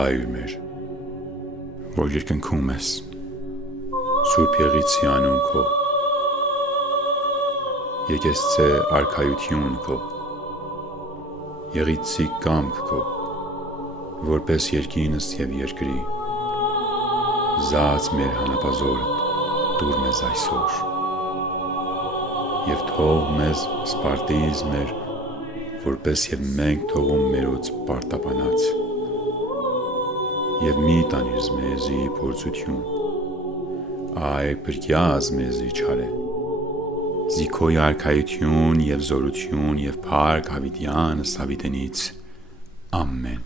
Հայր մեր, որ երկնքում ես, Սուրբ եղիցի անուն քո, եկեղեցե արքայություն քո, եղիցի կամք քո, որպես երկինս և երկրի, զաց մեր հանապազորդ տուր մեզ այսօր, և թող մեզ սպարտիզ մեր, որպես և մենք թողում մերոց պարտապանած, և մի տանիր մեզի փորձություն, այլ փրկյազ մեզի չարե, զիքոյ արքայություն և զորություն և փառք Հավիտյանս Հավիտենից, ամեն։